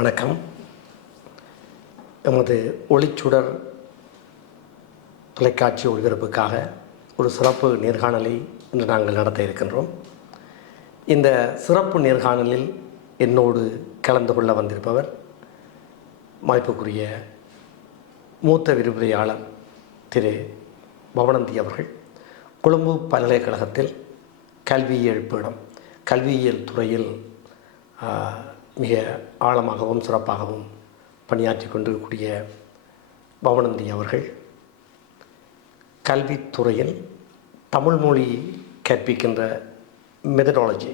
வணக்கம். எமது ஒளிச்சுடர் தொலைக்காட்சி ஒளிபரப்புக்காக ஒரு சிறப்பு நேர்காணலை இன்று நாங்கள் நடத்த இருக்கின்றோம். இந்த சிறப்பு நேர்காணலில் என்னோடு கலந்து கொள்ள வந்திருப்பவர் மதிப்புக்குரிய மூத்த விரிவுரையாளர் திரு பவனந்தி அவர்கள். கொழும்பு பல்கலைக்கழகத்தில் கல்வியியல் துறையில் மிக ஆழமாகவும் சிறப்பாகவும் பணியாற்றி கொண்டிருக்கக்கூடிய பவனந்தி அவர்கள் கல்வித்துறையில் தமிழ் மொழி கற்பிக்கின்ற மெத்தடாலஜி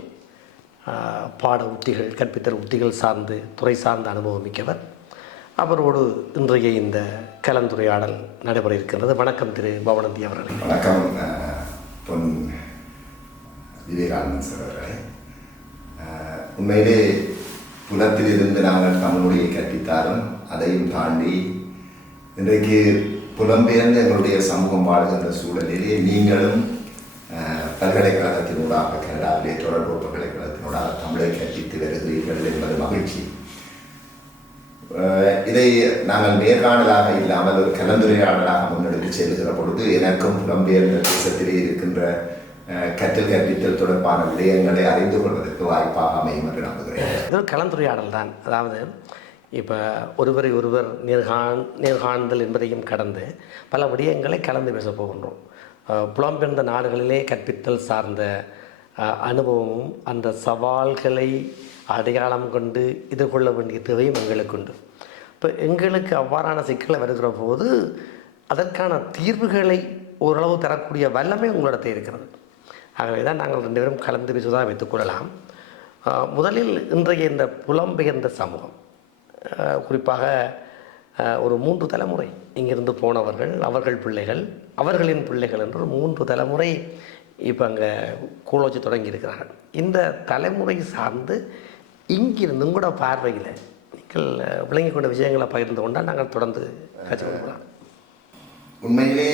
பாட உத்திகள் கற்பித்தல் உத்திகள் சார்ந்து துறை சார்ந்த அனுபவம் மிக்கவர். அவரோடு இன்றைய இந்த கலந்துரையாடல் நடைபெற இருக்கின்றது. வணக்கம் திரு பவனந்தி அவர்களே. வணக்கம் பொன் விவேகானந்தன் சார் அவர்களே. உண்மையிலே புலத்தில் இருந்து நாங்கள் தமிழ் மொழியை கற்பித்தாலும் அதையும் தாண்டி இன்றைக்கு புலம்பெயர்ந்த எங்களுடைய சமூகம் வாழ்கின்ற சூழலிலே நீங்களும் பல்கலைக்கழகத்தினூடாக கனடாவிலே தொடர்பு பல்கலைக்கழகத்தினூடாக தமிழை கற்பித்து வருகிறீர்கள் என்பது மகிழ்ச்சி. இதை நாங்கள் நேர்காணலாக இல்லாமல் ஒரு கலந்துரையாடலாக முன்னெடுத்து செல்கிற பொழுது எனக்கும் புலம்பெயர்ந்த தேசத்திலே இருக்கின்ற கற்பித்தல் தொடர்பான விடயங்களை அறிந்து கொள்வதற்கு வாய்ப்பாக அமையும் என்று நம்புகிறேன். இது ஒரு கலந்துரையாடல் தான். அதாவது இப்போ ஒருவரை ஒருவர் நேர்காணுதல் என்பதையும் கடந்து பல விடயங்களை கலந்து பேசப் போகின்றோம். புலம்பெயர்ந்த நாடுகளிலே கற்பித்தல் சார்ந்த அனுபவமும் அந்த சவால்களை அடையாளம் கொண்டு எதிர்கொள்ள வேண்டிய தேவையும் எங்களுக்கு உண்டு. இப்போ எங்களுக்கு அவ்வாறான சிக்கலை வருகிற போது அதற்கான தீர்வுகளை ஓரளவு தரக்கூடிய வல்லமை உங்களிடத்தில் இருக்கிறது. ஆகவே தான் நாங்கள் ரெண்டு பேரும் கலந்து பேசுவதாக வைத்துக்கொள்ளலாம். முதலில் இன்றைய இந்த புலம்பெயர்ந்த சமூகம், குறிப்பாக ஒரு 3 தலைமுறை இங்கிருந்து போனவர்கள், அவர்கள் பிள்ளைகள், அவர்களின் பிள்ளைகள் என்று ஒரு 3 தலைமுறை இப்போ அங்கே கூழோச்சி தொடங்கியிருக்கிறார்கள். இந்த தலைமுறை சார்ந்து இங்கிருந்து உங்களோட பார்வையில் நீங்கள் விளங்கி கொண்ட விஷயங்களை பகிர்ந்து கொண்டால் நாங்கள் தொடர்ந்து காட்சி கொடுக்கலாம். உண்மையிலே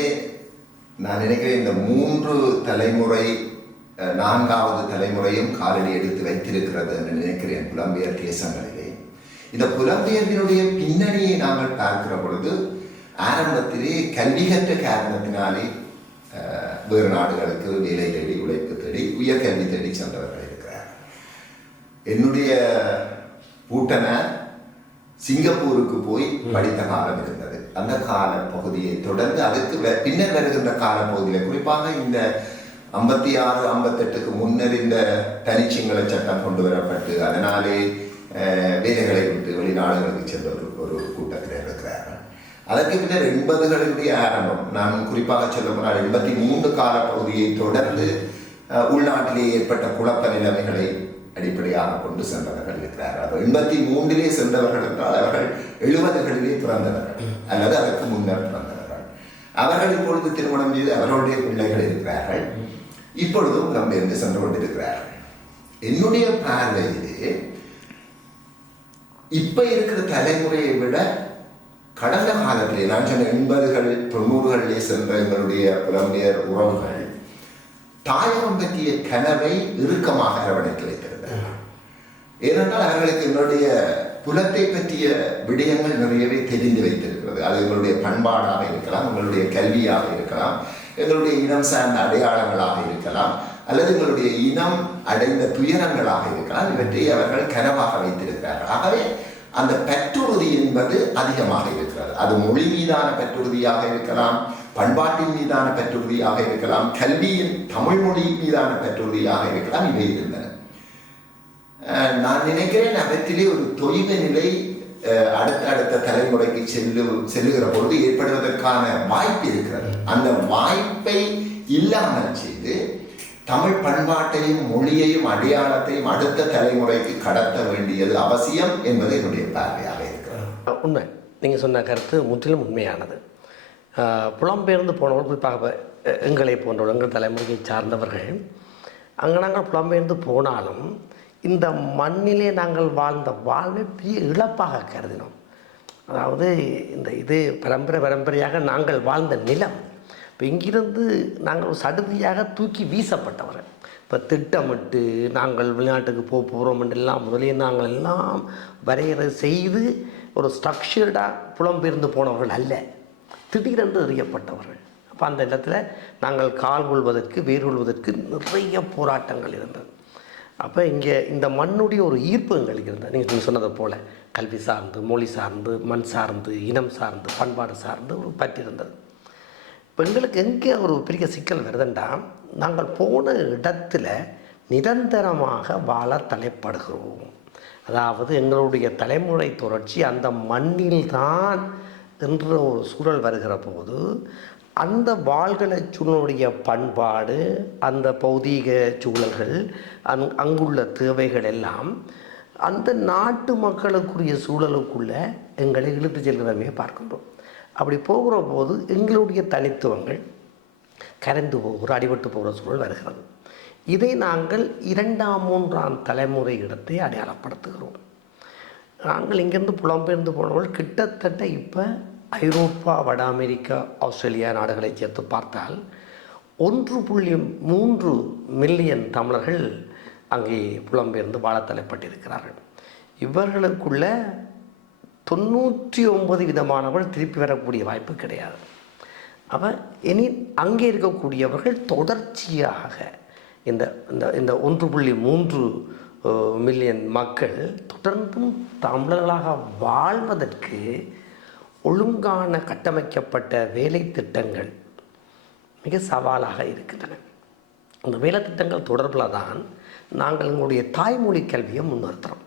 நான் நினைக்கிறேன் இந்த 3 தலைமுறை 4வது தலைமுறையும் காலடி எடுத்து வைத்திருக்கிறது என்று நினைக்கிறேன் புலம்பெயர் தேசங்களிலே. இந்த புலம்பெயர்வினுடைய பின்னணியை நாங்கள் பார்க்கிற பொழுது ஆரம்பத்திலே கல்வி கற்ற காரணத்தினாலே வேறு நாடுகளுக்கு வேலை தேடி உழைப்பு தேடி உயர்கல்வி தேடி சென்றவர்கள் இருக்கிறார். என்னுடைய பூட்டனார் சிங்கப்பூருக்கு போய் படித்த காலம் இருந்தது. அந்த கால பகுதியை தொடர்ந்து அதுக்கு பின்னர் வருகின்ற காலப்பகுதியில் குறிப்பாக இந்த 56, 58க்கு முன்னர் இந்த தனிச்சிங்கள சட்டம் கொண்டு வரப்பட்டு அதனாலே வேலைகளை விட்டு வெளிநாடுகளுக்கு சென்ற ஒரு கூட்டத்தில் இருக்கிறார்கள். அதற்கு பின்னர் 80களுடைய ஆரம்பம், நான் குறிப்பாக சொல்ல போனால் 83 கால பகுதியை தொடர்ந்து உள்நாட்டிலே ஏற்பட்ட குழப்ப நிலைமைகளை அடிப்படையாக கொண்டு சென்றவர்கள் இருக்கிறார்கள். 83லே சென்றவர்கள் என்றால் அவர்கள் 70களிலே பிறந்தவர்கள் அல்லது அதற்கு முன்னர் பிறந்தவர்கள். அவர்கள் இப்பொழுது திருமணம் செய்து அவர்களுடைய பிள்ளைகள் இருக்கிறார்கள். இப்பொழுதும் நம்ம இருந்து சென்று கொண்டிருக்கிறார்கள். என்னுடைய பார்வையிலே இப்ப இருக்கிற தலைமுறையை விட கடந்த காலத்திலே நான் சொன்ன 80கள் 90களிலே சென்ற எங்களுடைய புலம்பெயர் உறவுகள் தாயகம் பற்றிய கனவை இறுக்கமாக அரவணைத்து வைத்திருந்தார்கள். ஏனென்றால் அவர்களுக்கு எங்களுடைய புலத்தை பற்றிய விடயங்கள் நிறையவே தெரிந்து வைத்திருக்கிறது. அது எங்களுடைய பண்பாடாக இருக்கலாம், எங்களுடைய கல்வியாக இருக்கலாம், எங்களுடைய இனம் சார்ந்த அடையாளங்களாக இருக்கலாம், அல்லது எங்களுடைய இனம் அடைந்த துயரங்களாக இருக்கலாம். இவற்றை அவர்கள் கனவாக வைத்திருக்கிறார்கள். ஆகவே அந்த பற்றுறுதி என்பது அதிகமாக இருக்கிறது. அது மொழி மீதான பற்றுறுதியாக இருக்கலாம், பண்பாட்டின் மீதான பற்றுறுதியாக இருக்கலாம், கல்வியின் தமிழ் மொழி மீதான பற்றுறுதியாக இருக்கலாம். இவை இருந்தன. நான் நினைக்கிறேன் அவற்றிலே ஒரு தொய்வு நிலை அடுத்த தலைமுறைக்கு செல்லுகிற பொழுது ஏற்படுவதற்கான வாய்ப்பு இருக்கிறது. அந்த வாய்ப்பை இல்லாமல் செய்து தமிழ் பண்பாட்டையும் மொழியையும் அடையாளத்தையும் அடுத்த தலைமுறைக்கு கடத்த வேண்டியது அவசியம் என்பது என்னுடைய பார்வையாக இருக்கிறது. உண்மை, நீங்கள் சொன்ன கருத்து முற்றிலும் உண்மையானது. புலம்பெயர்ந்து போனவர்கள், குறிப்பாக எங்களை போன்றவர்கள், எங்கள் தலைமுறையை சார்ந்தவர்கள், அங்கே நாங்கள் புலம்பெயர்ந்து போனாலும் இந்த மண்ணிலே நாங்கள் வாழ்ந்த வாழ்வை பெரிய இழப்பாக கருதினோம். அதாவது இது பரம்பரையாக நாங்கள் வாழ்ந்த நிலம். இப்போ இங்கிருந்து நாங்கள் சடுதியாக தூக்கி வீசப்பட்டவர்கள். இப்போ திட்டமிட்டு நாங்கள் வெளிநாட்டுக்கு போகிறோம் எல்லாம் முதலே நாங்கள் எல்லாம் வரையறை செய்து ஒரு ஸ்ட்ரக்சர்டாக புலம்பெயர்ந்து போனவர்கள் அல்ல, திடீரென்று அறியப்பட்டவர்கள். அப்போ அந்த இடத்துல நாங்கள் கால் கொள்வதற்கு வேர் கொள்வதற்கு நிறைய போராட்டங்கள் இருந்தது. அப்போ இங்கே இந்த மண்ணுடைய ஒரு ஈர்ப்பு எங்களுக்கு இருந்தது. நீங்கள் சொன்னதை போல் கல்வி சார்ந்து, மொழி சார்ந்து, மண் சார்ந்து, இனம் சார்ந்து, பண்பாடு சார்ந்து ஒரு பற்றி இருந்தது. இப்போ எங்களுக்கு எங்கே ஒரு பெரிய சிக்கல் வருதுண்டா, நாங்கள் போன இடத்துல நிரந்தரமாக வாழ தலைப்படுகிறோம். அதாவது எங்களுடைய தலைமுறை தொடர்ச்சி அந்த மண்ணில்தான் என்ற ஒரு சூழல் வருகிற போது அந்த வாழ்களை சூழலுடைய பண்பாடு, அந்த பௌதீக சூழல்கள், அங்குள்ள தேவைகள் எல்லாம் அந்த நாட்டு மக்களுக்குரிய சூழலுக்குள்ளே எங்களை இழுத்து செல்கிறமே பார்க்கின்றோம். அப்படி போகிற போது எங்களுடைய தனித்துவங்கள் கரைந்து போகிற, அடிபட்டு போகிற சூழல் வருகிறது. இதை நாங்கள் 2ஆம் 3ஆம் தலைமுறை இடத்தை அடையாளப்படுத்துகிறோம். நாங்கள் இங்கேருந்து புலம்பெயர்ந்து போனவர்கள் கிட்டத்தட்ட இப்போ ஐரோப்பா, வட அமெரிக்கா, ஆஸ்திரேலியா நாடுகளை சேர்த்து பார்த்தால் 1.3 மில்லியன் தமிழர்கள் அங்கே புலம்பெயர்ந்து வாழ தலைப்பட்டிருக்கிறார்கள். இவர்களுக்குள்ள 99 விதமானவர்கள் திருப்பி வரக்கூடிய வாய்ப்பு கிடையாது. அப்போ இனி அங்கே இருக்கக்கூடியவர்கள் தொடர்ச்சியாக இந்த இந்த 1.3 மில்லியன் மக்கள் தொடர்ந்தும் தமிழர்களாக வாழ்வதற்கு ஒழுங்கான கட்டமைக்கப்பட்ட வேலை திட்டங்கள் மிக சவாலாக இருக்கின்றன. அந்த வேலை திட்டங்கள் தொடர்பில் தான் நாங்கள் எங்களுடைய தாய்மொழி கல்வியை முன்னிறுத்துகிறோம்.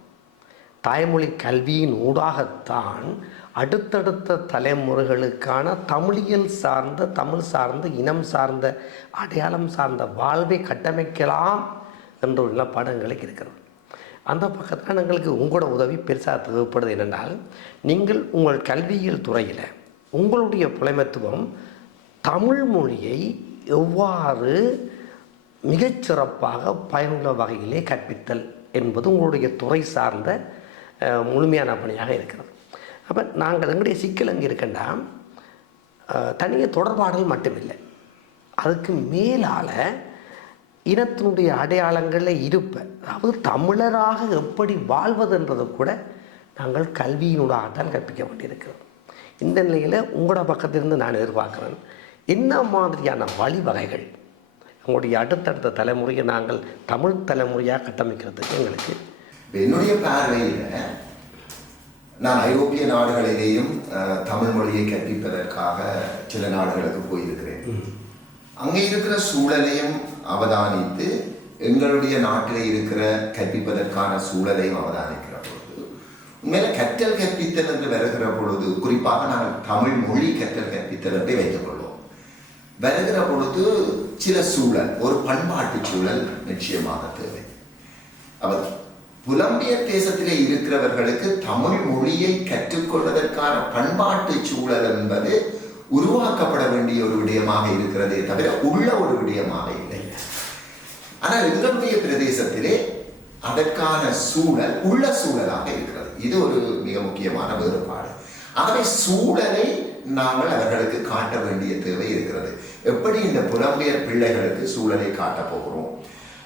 தாய்மொழி கல்வியின் ஊடாகத்தான் அடுத்தடுத்த தலைமுறைகளுக்கான தமிழியல் சார்ந்த, தமிழ் சார்ந்த, இனம் சார்ந்த, அடையாளம் சார்ந்த வாழ்வை கட்டமைக்கலாம் என்ற ஒரு நிலப்பாடு எங்களுக்கு இருக்கிறது. அந்த பக்கத்தில் எங்களுக்கு உங்களோட உதவி பெருசாக தேவைப்படுது. என்னென்றால், நீங்கள் உங்கள் கல்வியியல் துறையில் உங்களுடைய புலமைத்துவம் தமிழ் மொழியை எவ்வாறு மிகச்சிறப்பாக பயனுள்ள வகையிலே கற்பித்தல் என்பது உங்களுடைய துறை சார்ந்த முழுமையான பணியாக இருக்கிறது. அப்போ நாங்கள் எங்களுடைய சிக்கல் அங்கே இருக்கின்றா தனிய தொடர்பாடல் மட்டுமில்லை, அதுக்கு மேலால் இனத்தினுடைய அடையாளங்களில் இருப்ப, அதாவது தமிழராக எப்படி வாழ்வதுன்றதை கூட நாங்கள் கல்வியினூடாகத்தான் கற்பிக்க வேண்டியிருக்கிறோம். இந்த நிலையில் உங்களோட பக்கத்திலிருந்து நான் எதிர்பார்க்குறேன், என்ன மாதிரியான வழிவகைகள் உங்களுடைய அடுத்தடுத்த தலைமுறையை நாங்கள் தமிழ் தலைமுறையாக கட்டமைக்கிறதுக்கு எங்களுக்கு. என்னுடைய பார்வையில் நான் ஐரோப்பிய நாடுகளிலேயும் தமிழ் மொழியை கற்பிப்பதற்காக சில நாடுகளுக்கு போயிருக்கிறேன். அங்கே இருக்கிற சூழலையும் அவதானித்து எங்களுடைய நாட்டில் இருக்கிற கற்பிப்பதற்கான சூழலையும் அவதானிக்கிற பொழுது உண்மையில கற்றல் கற்பித்தல் என்று வருகிற பொழுது, குறிப்பாக நாங்கள் தமிழ் மொழி கற்றல் கற்பித்தல் என்றே வைத்துக் கொள்வோம். வருகிற பொழுது சில சூழல், ஒரு பண்பாட்டு சூழல் நிச்சயமாக தேவை. அவர் புலம்பியர் தேசத்திலே இருக்கிறவர்களுக்கு தமிழ் மொழியை கற்றுக்கொள்வதற்கான பண்பாட்டு சூழல் என்பது உருவாக்கப்பட வேண்டிய ஒரு விடயமாக இருக்கிறதே தவிர உள்ள ஒரு விடயமாக இல்லை. ஆனால் எங்களுடைய பிரதேசத்திலே அதற்கான சூழல் உள்ள சூழலாக இருக்கிறது. இது ஒரு மிக முக்கியமான வேறுபாடு. ஆகவே சூழலை நாங்கள் அவர்களுக்கு காட்ட வேண்டிய தேவை இருக்கிறது. எப்படி இந்த புலம்பெயர் பிள்ளைகளுக்கு சூழலை காட்டப் போகிறோம்?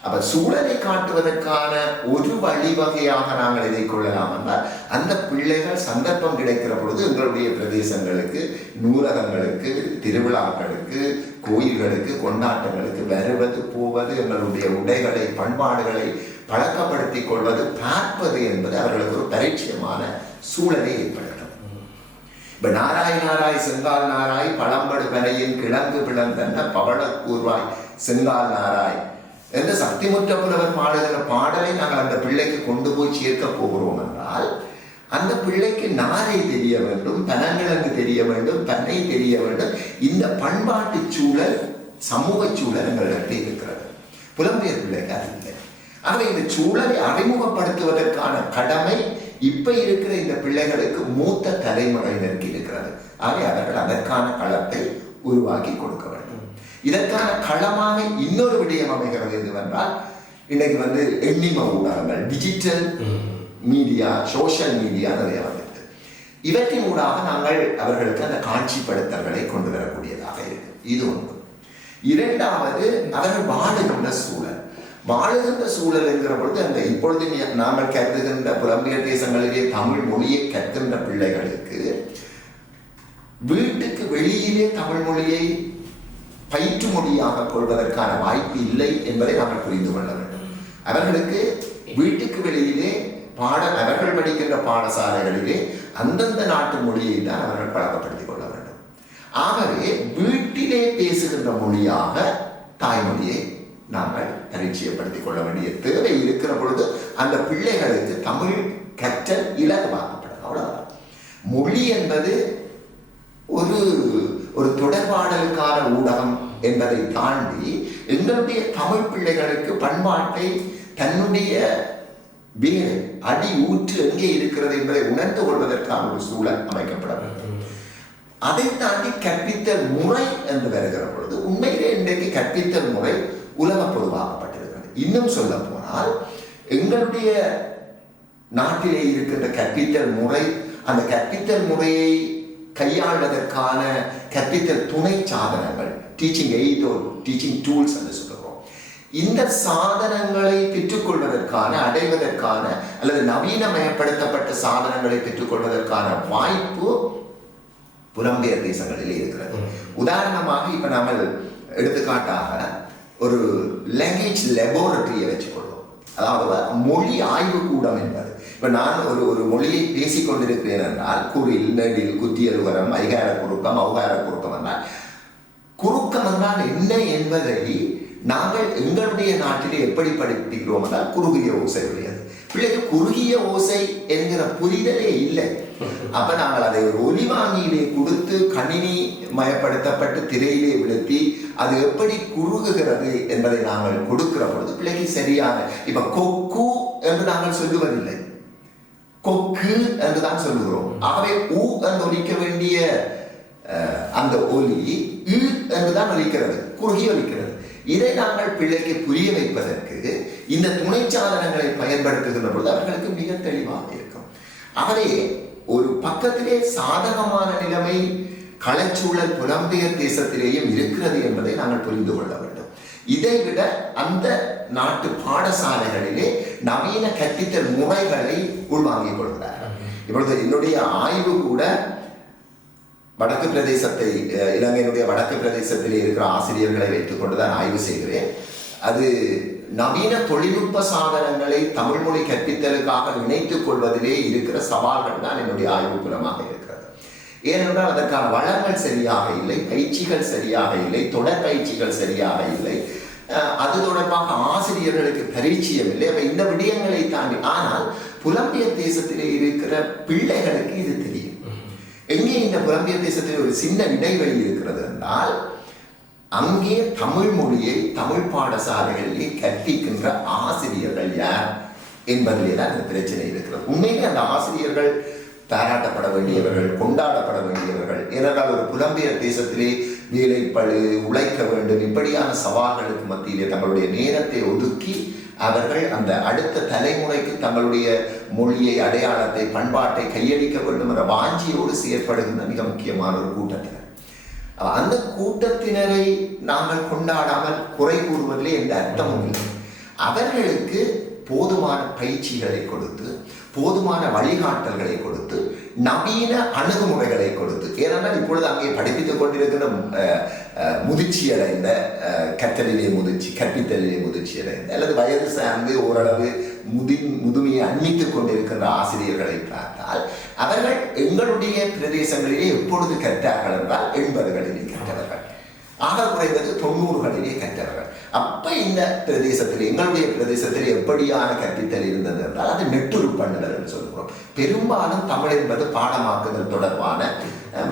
அப்ப சூழலை காட்டுவதற்கான ஒரு வழிவகையாக நாங்கள் இதை கொள்ளலாம் என்றால், அந்த பிள்ளைகள் சந்தர்ப்பம் கிடைக்கிற பொழுது எங்களுடைய பிரதேசங்களுக்கு, நூலகங்களுக்கு, திருவிழாக்களுக்கு, கோயில்களுக்கு, கொண்டாட்டங்களுக்கு வருவது போவது, எங்களுடைய உடைகளை, பண்பாடுகளை பழக்கப்படுத்திக் கொள்வது, பார்ப்பது என்பது அவர்களுக்கு ஒரு பரிச்சயமான சூழலை ஏற்படுத்தும். இப்ப நாராய் நாராய் செங்கால் நாராய் பழம்படு வரையின் கிழங்கு பிளந்தன்ன பவள கூர்வாய் செங்கால் நாராய் என்ற சக்திமுற்ற புலவர் பாடுகிற பாடலை நாங்கள் அந்த பிள்ளைக்கு கொண்டு போய் சேர்க்க போகிறோம் என்றால், அந்த பிள்ளைக்கு நாரை தெரிய வேண்டும், பனங்கிழங்கு தெரிய வேண்டும், பனை தெரிய வேண்டும். இந்த பண்பாட்டு சூழல், சமூக சூழல் எங்களிடத்தில் இருக்கிறது. புலம்பெயர் பிள்ளைக்கு அது இல்லை. ஆகவே இந்த சூழலை அறிமுகப்படுத்துவதற்கான கடமை இப்ப இருக்கிற இந்த பிள்ளைகளுக்கு மூத்த தலைமுறையினருக்கு இருக்கிறது. ஆகவே அவர்கள் அதற்கான களத்தை உருவாக்கி கொடுக்க வேண்டும். இதற்கான களமாக இன்னொரு விடயம் அமைகிறது எதுவென்றால், இன்னைக்கு எண்ணிம ஊடகங்கள், டிஜிட்டல் மீடியா, சோசியல் மீடியா நிறைய வந்துட்டு, இவற்றின் ஊடாக நாங்கள் அவர்களுக்கு அந்த காட்சிப்படுத்தல்களை கொண்டு வரக்கூடியதாக இருக்கு. இது ஒன்று. இரண்டாவது, அவர்கள் வாழுகின்ற சூழல். வாழுகின்ற சூழல் என்கிற பொழுது அந்த இப்பொழுது நாங்கள் கருதுகின்ற புலம்பெயர் தேசங்களிலே தமிழ் மொழியை கற்கின்ற பிள்ளைகளுக்கு வீட்டுக்கு வெளியிலே தமிழ் மொழியை பயிற்று மொழியாக கொள்வதற்கான வாய்ப்பு இல்லை என்பதை நாங்கள் புரிந்து கொள்ள வேண்டும். அவர்களுக்கு வீட்டுக்கு வெளியிலே அவர்கள் படிக்கின்ற பாடசாலைகளிலே அந்தந்த நாட்டு மொழியை தான் அவர்கள் பழக்கப்படுத்திக் கொள்ள வேண்டும். ஆகவே வீட்டிலே பேசுகின்ற மொழியாக தாய்மொழியை நாங்கள் பரிச்சயப்படுத்திக் கொள்ள வேண்டிய தேவை இருக்கிற பொழுது அந்த பிள்ளைகளுக்கு தமிழ் கற்றல் இலகுவாக்கப்படும். அவ்வளவுதான். மொழி என்பது ஒரு தொடர்பாடலுக்கான ஊடகம் என்பதை தாண்டி எங்களுடைய தமிழ் பிள்ளைகளுக்கு பண்பாட்டை தன்னுடைய வேறு அடி ஊற்று எங்கே இருக்கிறது என்பதை உணர்ந்து கொள்வதற்கான ஒரு சூழல் அமைக்கப்பட வேண்டும். அதை தாண்டி கற்பித்தல் முறை என்று வருகிற பொழுது உண்மையிலே இன்றைக்கு கற்பித்தல் முறை உலக பொதுவாக்கப்பட்டிருக்கிறது. இன்னும் சொல்ல போனால் எங்களுடைய நாட்டிலே இருக்கின்ற கற்பித்தல் முறை, அந்த கற்பித்தல் முறையை கையாள்வதற்கான கற்பித்தல் துணை சாதனங்கள், டீச்சிங் எய்ட் ஓ டீச்சிங் டூல்ஸ் என்று சொல்லுகிறோம். இந்த சாதனங்களை பெற்றுக்கொள்வதற்கான, அடைவதற்கான அல்லது நவீனமயப்படுத்தப்பட்ட சாதனங்களை பெற்றுக்கொள்வதற்கான வாய்ப்பு புலம்பெயர் தேசங்களிலே இருக்கிறது. உதாரணமாக இப்ப நாம எடுத்துக்காட்டாக ஒரு லாங்குவேஜ் லெபோரட்டரியை வச்சுக்கொள்வோம். அதாவது மொழி ஆய்வு கூடம் என்பது. இப்ப நான் ஒரு மொழியை பேசிக் கொண்டிருக்கிறேன் என்றால் குறில், நெடில், குத்தியலுகரம், ஐகார குறுக்கம், ஔகார குறுக்கம் என்றால் குறுக்கம் என்றால் என்ன என்பதை நாங்கள் எங்களுடைய நாட்டிலே எப்படி படிப்பிக்கிறோம் என்றால் குறுகிய ஓசை உடையது. பிள்ளைக்கு குறுகிய ஓசை என்கிற புரிதலே இல்லை. அப்ப நாங்கள் அதை ஒரு ஒலிவாங்கியிலே கொடுத்து கணினி மயப்படுத்தப்பட்டு திரையிலே விழுத்தி அது எப்படி குறுகுகிறது என்பதை நாங்கள் கொடுக்கிற பொழுது பிள்ளைக்கு சரியான, இப்ப கொக்கு என்று நாங்கள் சொல்லுவதில்லை, கொக்கு என்றுதான் சொல்லுகிறோம். ஆகவே ஊ என்று ஒலிக்க வேண்டிய அந்த ஒலி இ என்றுதான் ஒலிக்கிறது, குறுகி ஒலிக்கிறது. இதை நாங்கள் பிள்ளைக்கு புரிய வைப்பதற்கு இந்த துணை சாதனங்களை பயன்படுத்துகின்ற பொழுது அவர்களுக்கு மிக தெளிவாக இருக்கும். ஆகவே ஒரு பக்கத்திலே சாதகமான நிலைமை களச்சூழல் புலம்பெயர் தேசத்திலேயும் இருக்கிறது என்பதை நாங்கள் புரிந்து கொள்ள வேண்டும். இதைவிட அந்த நாட்டு பாடசாலைகளிலே நவீன கற்பித்தல் முறைகளை உள்வாங்கிக் கொள்கிறார்கள். இப்பொழுது என்னுடைய ஆய்வு கூட வடக்கு பிரதேசத்தை, இலங்கையினுடைய வடக்கு பிரதேசத்திலே இருக்கிற ஆசிரியர்களை வைத்துக் கொண்டுதான் ஆய்வு செய்கிறேன். அது நவீன தொழில்நுட்ப சாதனங்களை தமிழ் மொழி கற்பித்தலுக்காக இணைத்துக் கொள்வதிலே இருக்கிற சவால்கள் தான் என்னுடைய ஆய்வு புலமாக இருக்கிறது. ஏனென்றால் அதற்கான வளங்கள் சரியாக இல்லை, பயிற்சிகள் சரியாக இல்லை, தொடர் பயிற்சிகள் சரியாக இல்லை, அது தொடர்பாக ஆசிரியர்களுக்கு பரிச்சயம் இல்லை. இந்த விடயங்களை தாண்டி, ஆனால் புலம்பெயர் தேசத்திலே இருக்கிற பிள்ளைகளுக்கு இது தெரியும். எங்கே இந்த புலம்பெயர் தேசத்தில் ஒரு சின்ன இடைவெளி இருக்கிறது என்றால் அங்கே தமிழ் மொழியை தமிழ் பாடசாலைகளிலே கற்பிக்கின்ற ஆசிரியர்கள் யார் என்பதிலே தான் இந்த பிரச்சனை இருக்கிறது. உண்மையிலே அந்த ஆசிரியர்கள் பாராட்டப்பட வேண்டியவர்கள், கொண்டாடப்பட வேண்டியவர்கள். ஏனென்றால் ஒரு புலம்பெயர் தேசத்திலே வேலைப்பழு, உழைக்க வேண்டும், இப்படியான சவால்களுக்கு மத்தியிலே தங்களுடைய நேரத்தை ஒதுக்கி அவர்கள் அந்த அடுத்த தலைமுறைக்கு தங்களுடைய மொழியை, அடையாளத்தை, பண்பாட்டை கையளிக்க வேண்டும் என்ற வாஞ்சியோடு செயற்படுகின்ற மிக முக்கியமான ஒரு கூட்டத்தினர். அந்த கூட்டத்தினரை நாங்கள் கொண்டாடாமல் குறை கூறுவதிலே எந்த அர்த்தமும் இல்லை. அவர்களுக்கு போதுமான பயிற்சிகளை கொடுத்து, போதுமான வழிகாட்டல்களை கொடுத்து, நவீன அணுகுமுறைகளை கொடுத்து, ஏனென்றால் இப்பொழுது அங்கே படிப்பித்துக் கொண்டிருக்கிற முதிர்ச்சி அடைந்த, கற்றலிலே முதிர்ச்சி, கற்பித்தலிலே முதிர்ச்சி அடைந்த அல்லது வயது சார்ந்து ஓரளவு முதுமையை அண்மித்துக் கொண்டிருக்கின்ற ஆசிரியர்களை பார்த்தால் அவர்கள் எங்களுடைய பிரதேசங்களிலே எப்பொழுது கற்றார்கள் என்றால் 80களிலே கற்றவர்கள், ஆக குறைந்தது 90களிலே கற்றவர்கள். அப்ப இந்த பிரதேசத்தில், எங்களுடைய பிரதேசத்தில் எப்படியான கற்பித்தல் இருந்தது என்றால் அது நெட்டுரு பண்ணுதல் என்று சொல்கிறோம். பெரும்பாலும் தமிழ் என்பது பாடமாக்குதல் தொடர்பான,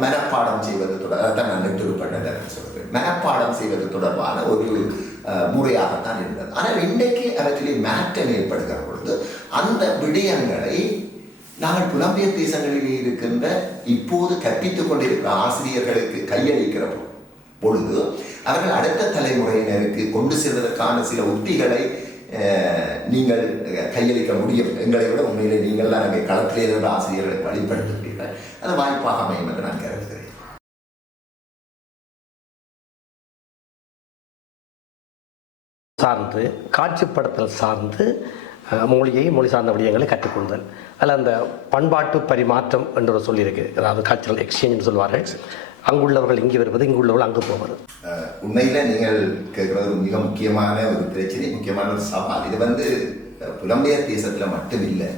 மனப்பாடம் செய்வது தொடர்பான, நான் நெட்டுரு பண்ணுதல் என்று சொல்கிறேன், மனப்பாடம் செய்வது தொடர்பான ஒரு முறையாகத்தான் இருந்தது. ஆனால் இன்றைக்கு அவற்றிலே மாற்றம் ஏற்படுகிற பொழுது அந்த விடயங்களை நாங்கள் புலம்பெயர் தேசங்களிலே இருக்கின்ற இப்போது கற்பித்துக் கொண்டிருக்கிற ஆசிரியர்களுக்கு கையளிக்கிற பொழுது அவர்கள் அடுத்த தலைமுறையினருக்கு கொண்டு செல்வதற்கான சில உத்திகளை நீங்கள் கையளிக்க முடியும். எங்களை விட உண்மையிலே நீங்கள் தான் அங்கே களத்திலே இருந்த ஆசிரியர்களை வழிபடுத்துகிறீர்கள். அது வாய்ப்பாக அமையும் என்று நான் கருதுகிறேன். சார்ந்து காட்சிப்படுத்தல் சார்ந்து மொழி சார்ந்த விடயங்களை கற்றுக்கொள்ளுதல். அதில் அந்த பண்பாட்டு பரிமாற்றம் என்று ஒரு சொல்லியிருக்கு, அதாவது கல்ச்சுரல் எக்ஸ்சேஞ்சுன்னு சொல்லுவார்கள். அங்குள்ளவர்கள் இங்கே வருவது, இங்கு உள்ளவர்கள் அங்கு போவது. உண்மையில நீங்கள் கேட்குறது ஒரு மிக முக்கியமான ஒரு பிரச்சனை, முக்கியமான ஒரு சவால். இது புலம்பெயர் தேசத்தில் மட்டும் இல்லை,